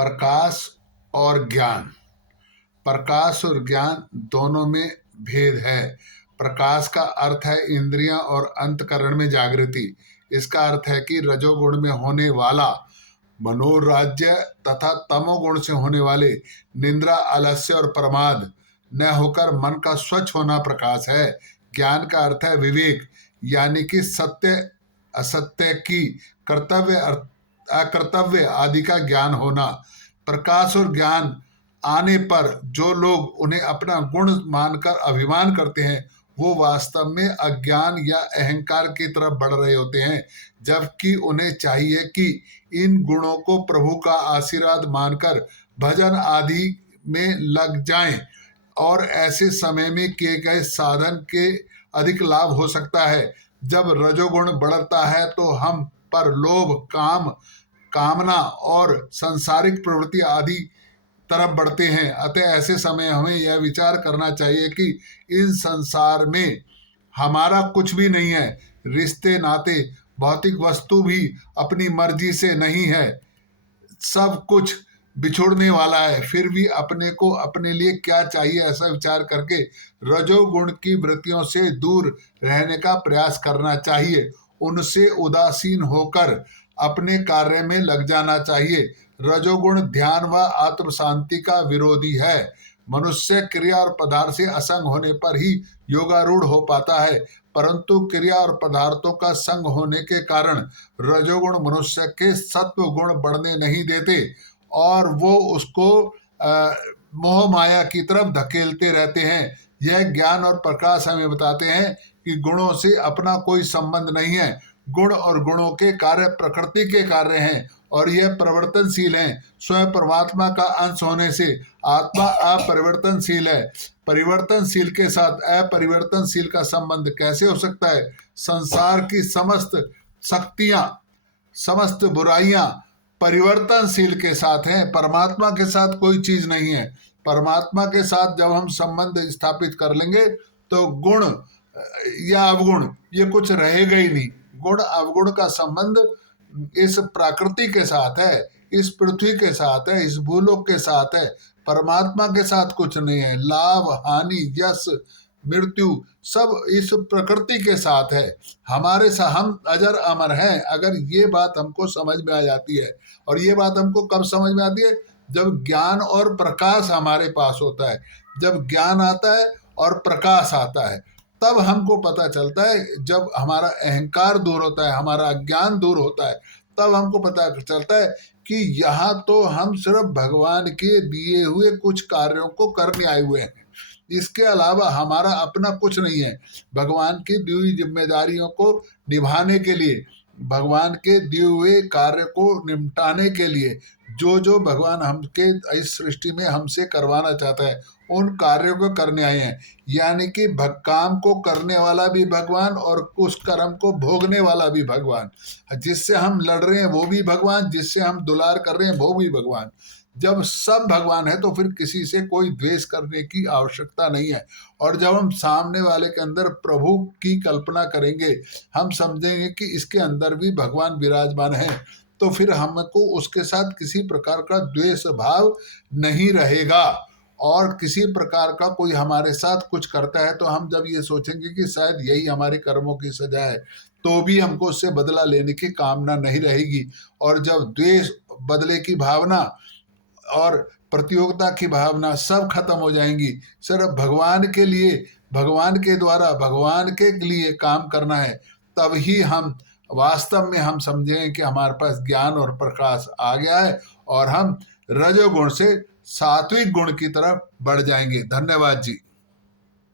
प्रकाश और ज्ञान। प्रकाश और ज्ञान दोनों में भेद है। प्रकाश का अर्थ है इंद्रियां और अंतकरण में जागृति। इसका अर्थ है कि रजोगुण में होने वाला मनोराज्य तथा तमोगुण से होने वाले निद्रा, आलस्य और प्रमाद न होकर मन का स्वच्छ होना प्रकाश है। ज्ञान का अर्थ है विवेक, यानी कि सत्य असत्य की, कर्तव्य अकर्तव्य आदि का ज्ञान होना। प्रकाश और ज्ञान आने पर जो लोग उन्हें अपना गुण मानकर अभिमान करते हैं वो वास्तव में अज्ञान या अहंकार की तरफ बढ़ रहे होते हैं, जबकि उन्हें चाहिए कि इन गुणों को प्रभु का आशीर्वाद मानकर भजन आदि में लग जाएं, और ऐसे समय में किए गए साधन के अधिक लाभ हो सकता है। जब रजोगुण बढ़ता है तो हम पर लोभ, कामना और सांसारिक प्रवृत्ति आदि तरफ बढ़ते हैं। अतः ऐसे समय हमें यह विचार करना चाहिए कि इस संसार में हमारा कुछ भी नहीं है। रिश्ते नाते, भौतिक वस्तु भी अपनी मर्जी से नहीं है। सब कुछ बिछोड़ने वाला है। फिर भी अपने को अपने लिए क्या चाहिए ऐसा विचार करके रजोगुण की वृत्तियों से दूर रहने का प्रयास करना चाहिए। उनसे उदासीन होकर अपने कार्य में लग जाना चाहिए। रजोगुण ध्यान व आत्म शांति का विरोधी है। मनुष्य क्रिया और पदार्थ से असंग होने पर ही योगारूढ़ हो पाता है, परंतु क्रिया और पदार्थों का संग होने के कारण रजोगुण मनुष्य के सत्व गुण बढ़ने नहीं देते और वो उसको मोह माया की तरफ धकेलते रहते हैं। यह ज्ञान और प्रकाश हमें बताते हैं कि गुणों से अपना कोई संबंध नहीं है। गुण और गुणों के कार्य प्रकृति के कार्य हैं और यह परिवर्तनशील हैं। स्वयं परमात्मा का अंश होने से आत्मा अपरिवर्तनशील है। परिवर्तनशील के साथ अपरिवर्तनशील का संबंध कैसे हो सकता है? संसार की समस्त शक्तियां, समस्त बुराइयां परिवर्तनशील के साथ हैं, परमात्मा के साथ कोई चीज नहीं है। परमात्मा के साथ जब हम संबंध स्थापित कर लेंगे तो गुण या अवगुण ये कुछ रहेगा ही नहीं। गुण अवगुण का संबंध इस प्रकृति के साथ है, इस पृथ्वी के साथ है, इस भूलोक के साथ है। परमात्मा के साथ कुछ नहीं है। लाभ, हानि, यश, मृत्यु सब इस प्रकृति के साथ है। हमारे साथ हम अजर अमर हैं। अगर ये बात हमको समझ में आ जाती है, और ये बात हमको कब समझ में आती है? जब ज्ञान और प्रकाश हमारे पास होता है। जब ज्ञान आता है और प्रकाश आता है तब हमको पता चलता है। जब हमारा अहंकार दूर होता है, हमारा अज्ञान दूर होता है, तब हमको पता चलता है कि यहाँ तो हम सिर्फ भगवान के दिए हुए कुछ कार्यों को करने आए हुए हैं। इसके अलावा हमारा अपना कुछ नहीं है। भगवान की दी हुई जिम्मेदारियों को निभाने के लिए, भगवान के दिए हुए कार्य को निपटाने के लिए जो जो भगवान हमके इस सृष्टि में हमसे करवाना चाहता है उन कार्यों को करने आए हैं। यानी कि काम को करने वाला भी भगवान और उस कर्म को भोगने वाला भी भगवान। जिससे हम लड़ रहे हैं वो भी भगवान, जिससे हम दुलार कर रहे हैं वो भी भगवान। जब सब भगवान है तो फिर किसी से कोई द्वेष करने की आवश्यकता नहीं है। और जब हम सामने वाले के अंदर प्रभु की कल्पना करेंगे, हम समझेंगे कि इसके अंदर भी भगवान विराजमान है, तो फिर हमको उसके साथ किसी प्रकार का द्वेष भाव नहीं रहेगा। और किसी प्रकार का कोई हमारे साथ कुछ करता है तो हम जब ये सोचेंगे कि शायद यही हमारे कर्मों की सजा है, तो भी हमको उससे बदला लेने की कामना नहीं रहेगी। और जब द्वेष, बदले की भावना और प्रतियोगिता की भावना सब खत्म हो जाएंगी, सिर्फ भगवान के लिए, भगवान के द्वारा, भगवान के लिए काम करना है, तब ही हम वास्तव में हम समझेंगे कि हमारे पास ज्ञान और प्रकाश आ गया है और हम रजोगुण से सात्विक गुण की तरफ बढ़ जाएंगे। धन्यवाद जी।